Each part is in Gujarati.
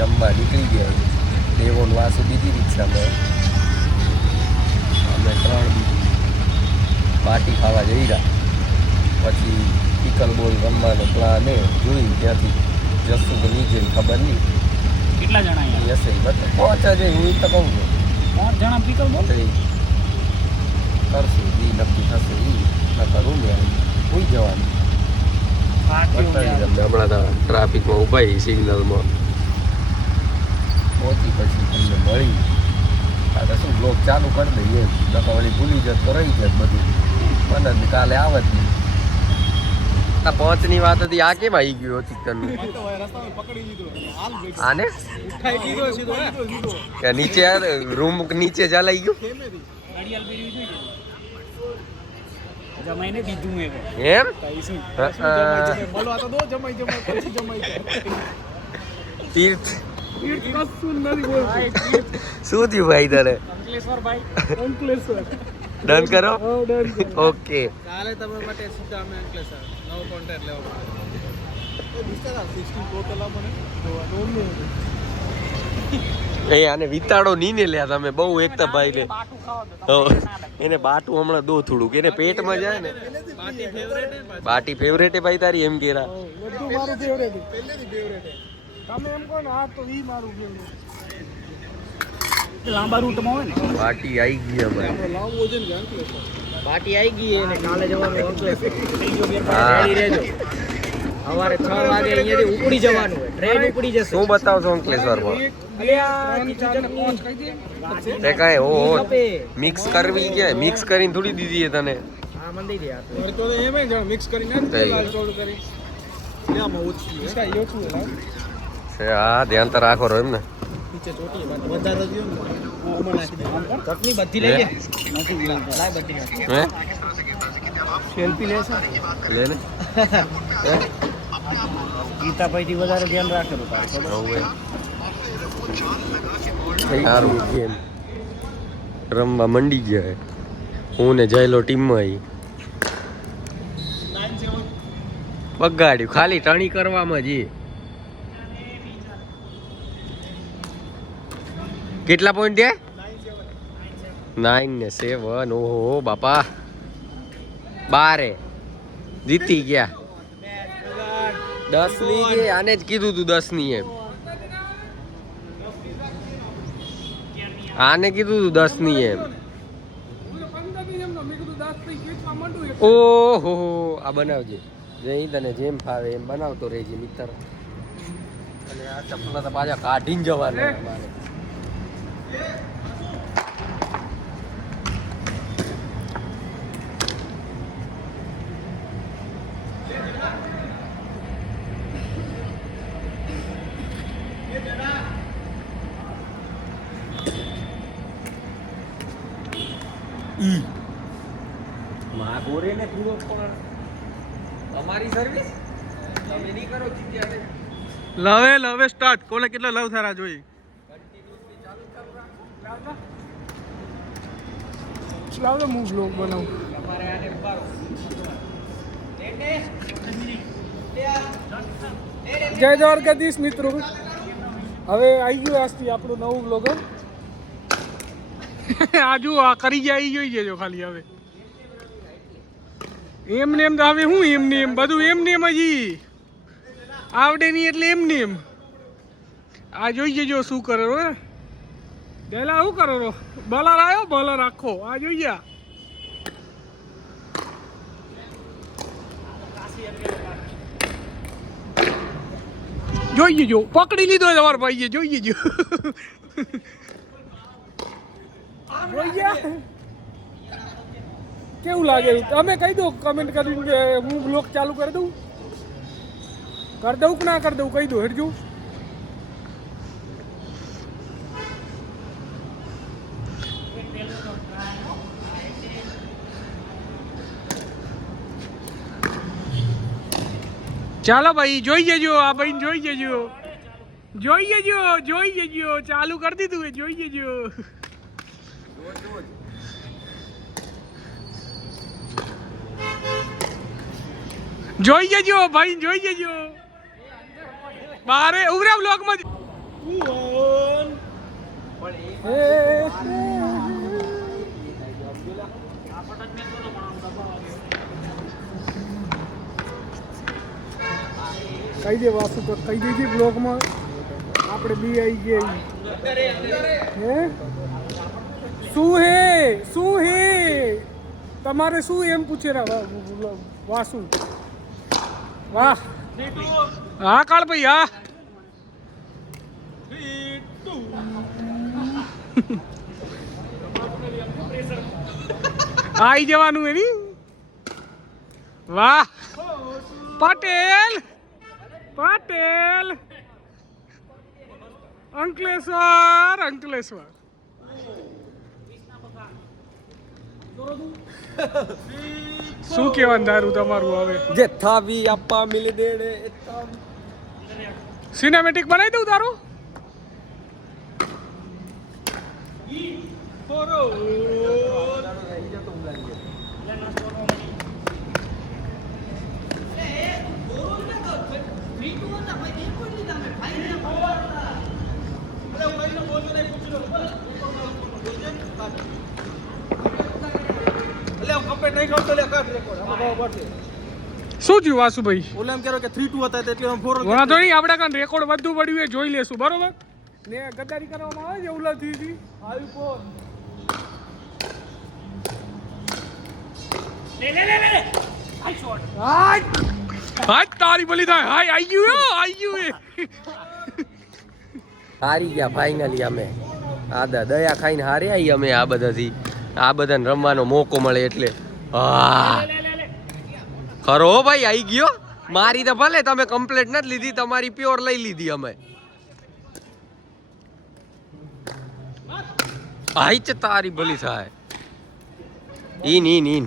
જમવા નીકળી ગયા. દેવો વાસુ બીજી રિક્ષામાં, અમે 3 બીજી પાર્ટી ખાવા જઈ રહ્યા. પછી પિકલ બોલ રમવાનો પ્લાન એ જોઈ ત્યાંથી જશું કે નીચે ખબર નહીં કેટલા જણા હશે. બધા પહોંચા જાય હું તો કહું છું 5 જણા પિકલ બોલ કરશું એ નક્કી થશે. એ નકર હું હોઈ જવાનું. હમણાં તો ટ્રાફિકમાં ઉભા સિગ્નલમાં પહોંચી પછી તમને મળી. આ તો શું બ્લોક ચાલુ કરી દઈએ નકર વળી ભૂલી જત તો રહી જાય બધું. મને કાલે આવે જ નહીં. આ પહોંચની વાત હતી. આ કેમ આવી ગયો ચિકનનું? આને નીચે રૂમ નીચે ચાલાઈ ગયું જમાઈને દીધું એમ. તીર્થ શું થયું ભાઈ તારે? ડન કરો. ઓકે કાલે તમે માટે સીધા અમે અંકલેશ્વર નવો કોન્ટ્રાક્ટ લેવા પડે. એ આને વિતાડો ની ને લ્યા તમે બહુ એકતા ભાઈ ને. એને બાટું હમણાં દો થોડુંક એને પેટમાં જાય ને. બાટી ફેવરેટ હે ભાઈ તારી એમ કેરા. બધું મારું ફેવરેટ છે પહેલેથી ફેવરેટ છે. તમે એમ કહો ને આ તો ઈ મારું ફેવરેટ. લાંબા રૂટમાં હોય ને બાટી આવી ગઈ અમારે. લાંબો છે ને અંકલેશ્વર. પાર્ટી આવી ગઈ અને કાલે જવાનું અંકલેશ્વર. હા. રેડી રહેજો. સવારે 6 વાગે અહીંયાથી ઉપડી જવાનું હોય. ટ્રેન ઉપડી જશે. શું બતાવશો અંકલેશ્વરમાં? તે કાંઈ હો મિક્સ કરવી કે મિક્સ કરીને થોડી દીધી છે તને. હા મને દઈ દે આ તો એમ જ મિક્સ કરીને લાલ ચોળ કરી લેવામાં ઓછી છે ઓછું છે. હા ધ્યાન તો રાખો રહો એમ ને. નીચે ચોટી વધારે દયો ને ઓમાં નાખી દે. ચટણી બધી લઈ લે. નથી લાય બધી નાખ. હે સેલ્ફી લેશે લે ને. ગીતાભાઈ થી વધારે ધ્યાન રાખેલું સારું ગેમ રમવા મંડી ગયા. હું ને જયલો ટીમમાં આવી. બગાડ્યું ખાલી ટણી કરવામાં જ. કેટલા પોઈન્ટ છે? 9 ને 7. ઓહો બાપા 12 જીતી ગયા. 10 ની કે આને જ કીધું તું 10 ની એમ. આને કીધું તું 10 ની એમ. ઓહો આ બનાવજે જઈ તને જેમ ફાવે એમ બનાવતો રહેજે મિત્ર. અને આ ચપ્પલ તો પાછા કાઢીને જવાના અમારે. માગોરેને પૂરો પણ તમારી સર્વિસ તમે નહીં કરો લવે લવે સ્ટાર્ટ કોને કેટલા લવ થારા જોઈ લાવ હું બ્લોગ બનાવું. જય દ્વારકાધીશ મિત્રો. હવે આવી ગયું આજથી આપણું નવું બ્લોગર. આજુ આ કરી જાય આવી જોઈ જજો ખાલી. હવે એમને એમ તો હવે હું એમને એમ બધું એમને એમ હજી આવડે નહીં એટલે એમને એમ. આ જોઈ જજો શું કરે હો. ડેલા શું કરો રો? બલર આવ્યો બલર આખો. આ જોઈએ જોઈ જજો પકડી લીધો તમારો ભાઈએ. જોઈ જજો કેવું લાગે તમે કહી દો કમેન્ટ કરીને કે હું બ્લોગ ચાલુ કરી દઉં કે ના કરી દઉં કહી દો હેડજો. ચાલો ભાઈ જોઈ જજો. આ ભાઈ જોઈ જજો જોઈ જજો ચાલુ કરી દીધું એ જોઈ જજો. જોઈ જજો ભાઈ જોઈ જજો. બારે ઉગરા બ્લોક માં કહી દે વાસુ તો કહી દેજે બ્લોગમાં આપણે બી આવી ગયા હે શું હે તમારે શું એમ પૂછે વાસુ વાહ હા કાળ ભાઈ હા આવી જવાનું એની વાહ પટેલ અંકલેશ્વર શું કહેવાનું તારું તમારું હવે જે થાવી આપા મિલ દેડે સિનેમેટિક બનાવી દઉં તારું શું થયું વાસુભાઈ ઓલા એમ કહો કે 3-2 હતા એટલે હું 4 વાંધો નહીં આપણે કાન રેકોર્ડ બધું પડ્યું એ જોઈ લેશું બરોબર ને ગદ્દારી કરવામાં આવે છે ઉલાથી હતી હાય તારી ભલી થાય હાય આવી ગયું એ હારી ગયા ફાઇનલી અમે આદા દયા ખાઈને હારે આવી અમે આ બધાથી આ બધાને રમવાનો મોકો મળે એટલે હા ખરો ભાઈ આવી ગયો મારી તો ભલે તમે કમ્પ્લેટ નથી લીધી તમારી પ્યોર લઈ લીધી અમે આઈ છે તારી ભલી થાય ઈન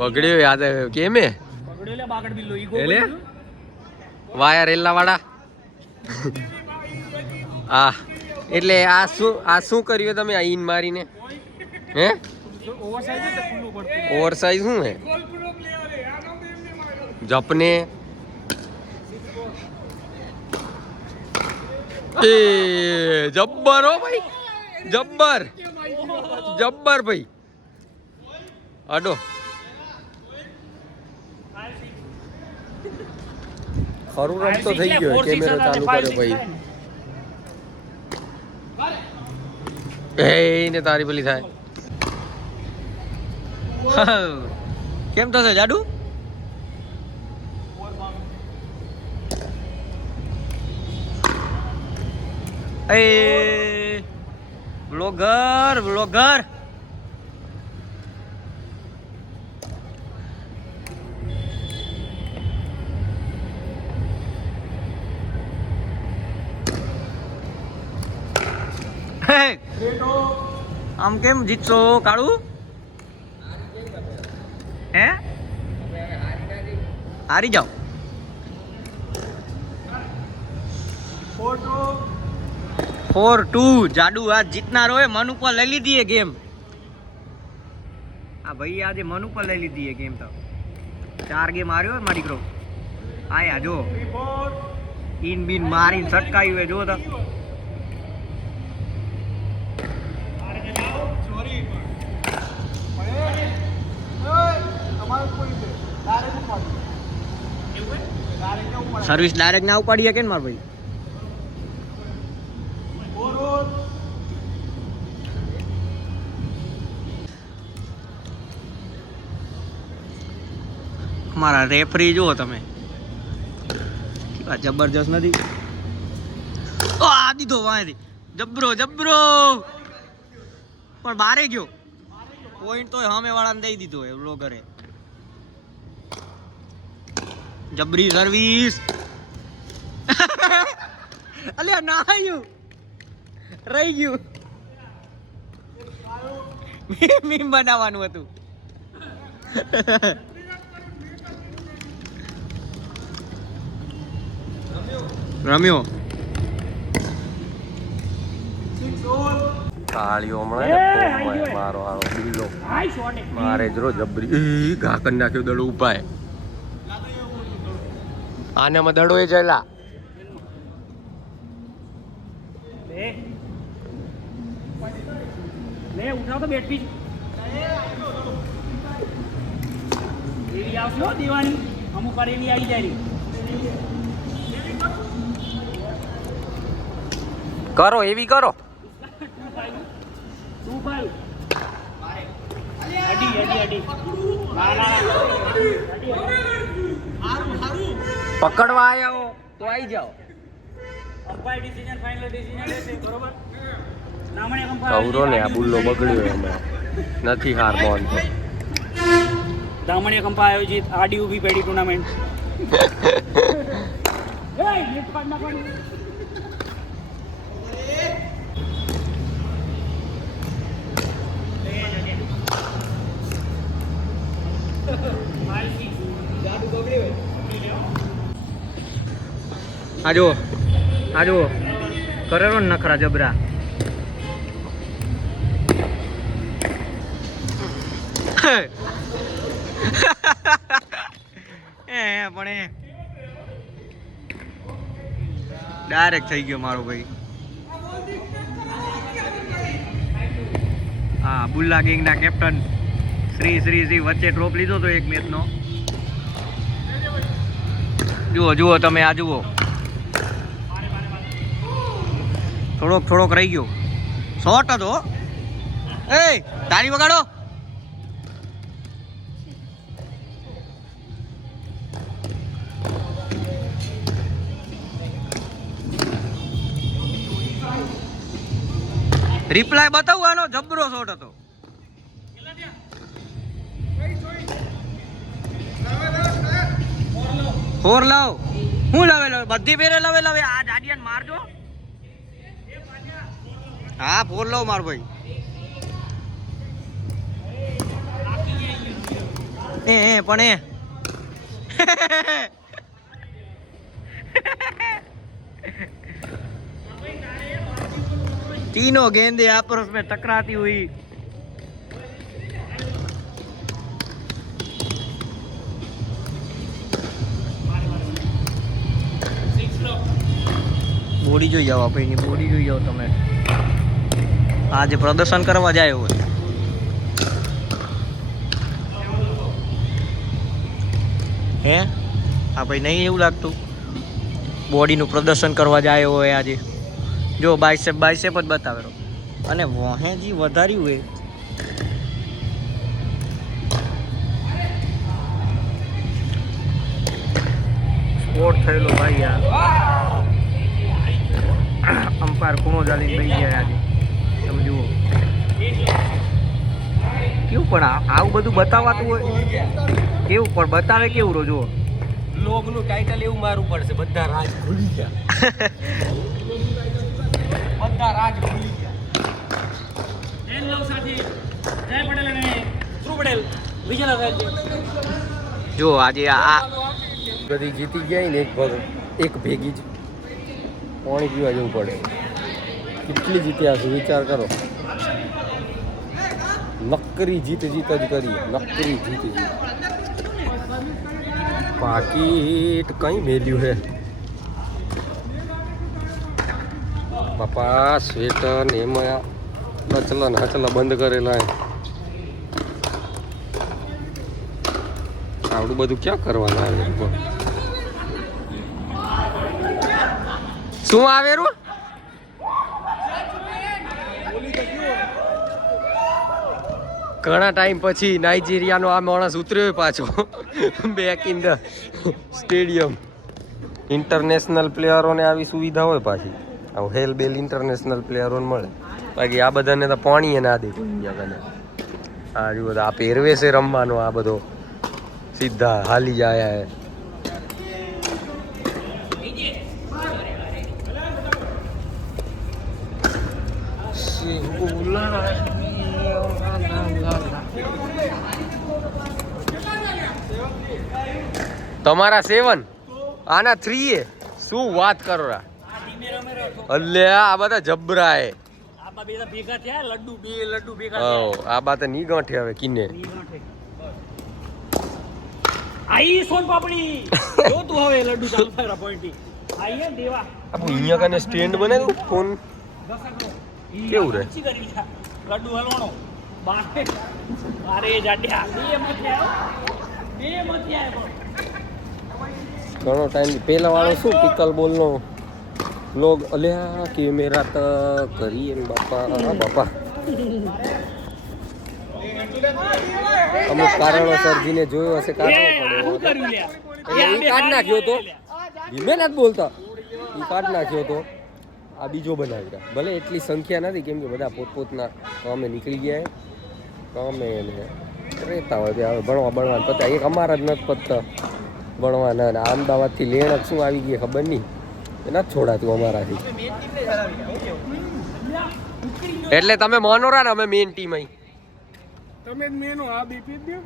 બગડ્યો યાદ કેમે એટલે વાયર એલા વાળા આ એટલે આ શું કર્યું તમે આ ઈન મારીને હે ઓવર સાઈઝ શું હે જપને એ જબ્બર હો ભાઈ જબ્બર ભાઈ અડો ખરું રમતો થઈ ગયો કેમેરો ચાલુ કર્યો ભાઈ એને તારી પેલી થાય કેમ થશે જાડુ એ બ્લોગર આમ કેમ જીતશો કાળુ હે હારી જાઓ 4-2 જાડુ આજ જીતનાર હોય મન ઉપર લઈ લીધી है गेम આ ભાઈ આજે મન ઉપર લઈ લીધી है गेम તો 4 गेम હાર્યો મારી દીકરો આયા જો ઈન બીન મારીને છટકાયું હે જો તો સર્વિસ ડાયરેક્ટ ના ઉપાડી કે ને માર ભાઈ મારા રેફરી જુઓ તમે જબરજસ્ત નથી આ દીધો વાંથી જબરો પણ બારે ગયો પોઈન્ટ તો સામે વાળાને દઈ દીધો એ બ્લોગરે જબરી સર્વિસ અલ્યા ના આવ્યું રહી ગયું મીમ બનાવવાનું હતું રમ્યો તાળીઓ હમણાં મારો આરો બિલ્લો મારે જરો જબરી ઘા કરી નાખ્યો દડો ઉપાય આને માં દડો એ જલા લે ઉઠાવ તો બેટ પીચ એવી આવશે હો દેવાની અમુક વાર એવી આવી જાય કરો એવી કરો તું ભાઈ અડી ના પકડવા આયા હો તો આવી જાઓ અમ્પાયર ડિસિઝન ફાઇનલ ડિસિઝન લેશે બરોબર નામણે અમ્પાયર કવરો ને આ બુલ્લો બગડ્યો હમણાં નથી હાર બોન દામણીય કંપા આયોજિત આડી ઊભી પેડી ટુર્નામેન્ટ આ જુઓ કરેલો ને નખરા જબરા પણ ડાયરેક્ટ થઈ ગયો મારો ભાઈ હા બુલ્લા ગેંગના કેપ્ટન શ્રી વચ્ચે ડ્રોપ લીધો તો એક મેચનો જુઓ તમે આ જુઓ થોડોક રહી ગયો શોર્ટ હતો એ તારી વગાડો રિપ્લાય બતાવવાનો જબરો શોટ હતો ફોર લાવ હું લાવે બધી પેરે લાવે આ જાડિયાને મારજો હા ફોર લાવ માર ભાઈ પણ तीनों गेंदे आपस में टकराती हुई બોડી જોઈ જાઓ આપણે બોડી જોઈ જાઓ તમે આજે પ્રદર્શન કરવા જાય હોય હે આ ભાઈ નહીં એવું લાગતું બોડીનું પ્રદર્શન કરવા જાય હોય આજે જો બાયસેપ જ બતાવેલો અને વહેજી વધાર્યું હોય સ્પોટ થયેલો ભાઈ આ અમ્પાયર ખૂણો ચાલીને બેસી ગયા આજે તમે જુઓ કેવું પણ આવું બધું બતાવાતું હોય કેવું પણ બતાવે કેવું રો જુઓ લોગનું ટાઇટલ એવું મારવું પડશે બધા રાજ ભૂલી ગયા જો આજે આ બધી જીતી ગયા ને એક ભેગી જ પાણી પીવા જવું પડે કેટલી જીત્યા છે વિચાર કરો નક્કરી જીત જ કરી નક્કરી જીત પાકીટ કઈ મેલ્યું હે બાપા સ્વેટર ને એમાં હચલા બંધ કરેલા આવડું બધું ક્યાં કરવાના આવે શું આવેરું ઘણા ટાઈમ પછી નાઇજીરિયાનો આ માણસ ઉતર્યો પાછો back in the stadium international પ્લેયરોને આવી સુવિધા હોય પાછી હેલ બેલ ઇન્ટરનેશનલ પ્લેયરોને મળે બાકી આ બધાને તો પાણી ના દે આ જો આ પહેરવેશે રમવાનો આ બધો સીધા હાલી જાય તમારા 7 આના 3 શું વાત કરો રા અલે આ બધા જબરા હે આ બા તો ની ગાંઠે હવે કિને આઈ સોન પાપડી જો તું હવે લડ્ડુ ચાલુ થાય પોઈન્ટ આઈ હે દેવા આપણે અહીંયા કને સ્ટેન્ડ બનાવ્યું ફોન કેવું રે લડ્ડુ હલવાનો બારે જાડ્યા ઘણો ટાઈમ પેલા વાળો શું પિકલ બોલ નો લોગ અલ્યા કેમેરા તો કરીએ ને બાપા અમુક કારણોસર જીને જોયો હશે કાઢવો પડે એ કાઢ નાખ્યો તો મેં નથી બોલતા એ કાઢ નાખ્યો તો આ બીજો બનાવી રહ્યા ભલે એટલી સંખ્યા નથી કેમ કે બધા પોતપોતના કામે નીકળી ગયા કામે ને રહેતા હોય ત્યાં હવે ભણવાનું પતા એક અમારા જ નથી પતતા ભણવાના અને અમદાવાદથી લેણ શું આવી ગઈ ખબર નહીં એ નથી છોડાતું અમારાથી એટલે તમે મોનોરા ને અમે મેઇન ટીમ અહીં તમે જ મેનો આ બીપી દે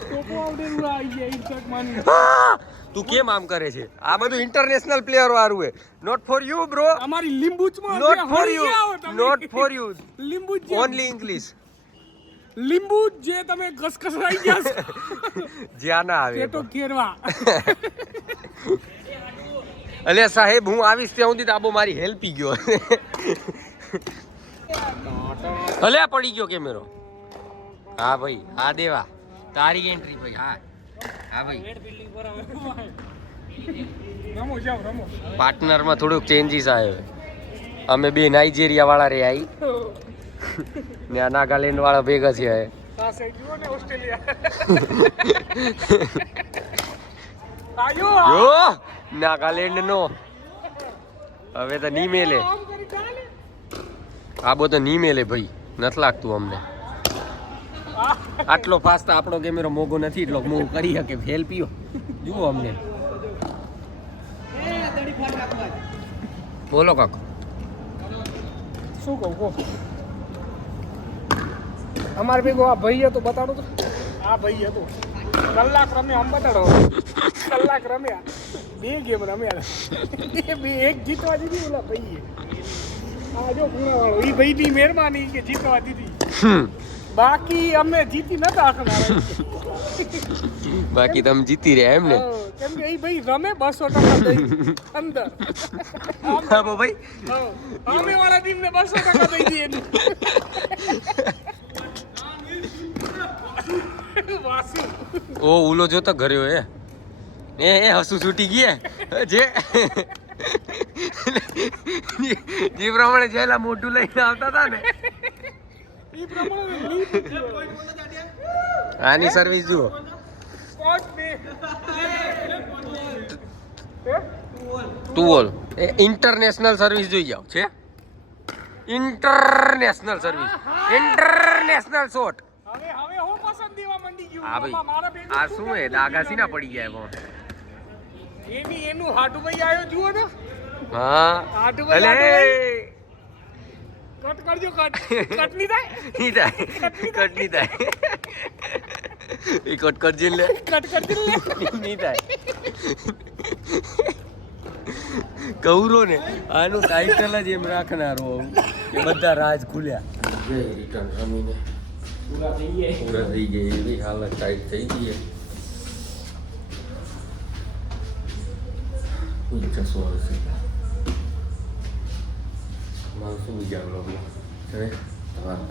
ટોપો આવડે રૂડા આવી ગયા ઇન્સર્ટ માની તું કેમ આમ કરે છે આ બધું ઇન્ટરનેશનલ પ્લેયર વાળું હે નોટ ફોર યુ બ્રો અમારી લીંબુચમાં not for you not for you લીંબુ ઓનલી ઇંગ્લિશ લીંબુ જે તમે ઘસઘસાઈ ગયા છો જ્યાં ના આવે તે તો કેરવા અલે સાહેબ હું આવીશ ત્યાં સુધી આબો મારી હેલ્પી ગયો અલે પડી ગયો કેમેરો હા ભાઈ હા દેવા તારી એન્ટ્રી ભાઈ હા હા ભાઈ રમો જાઓ રમો પાર્ટનરમાં થોડુંક ચેન્જીસ આવ્યો અમે બે નાઇજીરિયા વાળા રે આવી ને આ નાગાલેન્ડ વાળા ભેગા છે આ સાઈડ જુઓ ને ઓસ્ટ્રેલિયા આયો જો નાગાલેન્ડ નો હવે તો ની મેલે આમ કરી ચાલે આ બધો ની મેલે ભાઈ નથી લાગતું અમને આટલો ફાસ્ટ આપણો કેમેરો મોગો નથી એટલો મૂવ કરી શકે ફેલ પીઓ જુઓ અમને બોલો કાક શું કહું કહો અમારે ભેગો આ ભાઈ હતો બતાડો તો આ ભાઈ હતો કલાક રમ્યા આમ બતાડો કલાક રમ્યા બે ગેમ રમ્યા બે એક જીતવા દીધી ઓલા ભાઈએ આ જો પૂણાવાળો એ ભાઈની મહેરબાની કે જીતવા દીધી બાકી અમે જીતી નતા આખનારા બાકી તમે જીતી રહ્યા એમ ને કેમ કે એ ભાઈ રમે 200% દઈ અંદર હા ભાઈ અમે વાળા ટીમને 200% દઈ દઈએ વાસુ ઓ ઉલો જોતો ઘર્યો એ હસુ છૂટી ગયા જે જે પ્રમાણે જેલા મોટું લઈને આવતા હતા ને ઈ પ્રમાણે આની સર્વિસ જુઓ કોચ બે ટુઓલ એ ઇન્ટરનેશનલ સર્વિસ જોઈ જાવ છે ઇન્ટરનેશનલ સર્વિસ ઇન્ટરનેશનલ શોટ હવે હું પસંદ દેવા માંડી ગયું હા ભાઈ આ શું હે દાગાસી ના પડી ગયા એમાં એનું હાટુભાઈ આવ્યો જુઓ ને હા હાટુભાઈ અલે કટ કરજો કટ નહીં થાય નહીં થાય કટ નહીં થાય એ કટ કરજે લે કટ કરજો નહીં થાય કૌરો ને આનું ટાઇટલ જ એમ રાખનારો કે બધા રાજ ખુલ્યા રિટર્ન રમીને પૂરા થઈ ગયા એવી હાલત ટાઈટ થઈ ગઈ જશો આવશે મારું શું વિચાર લો તમારા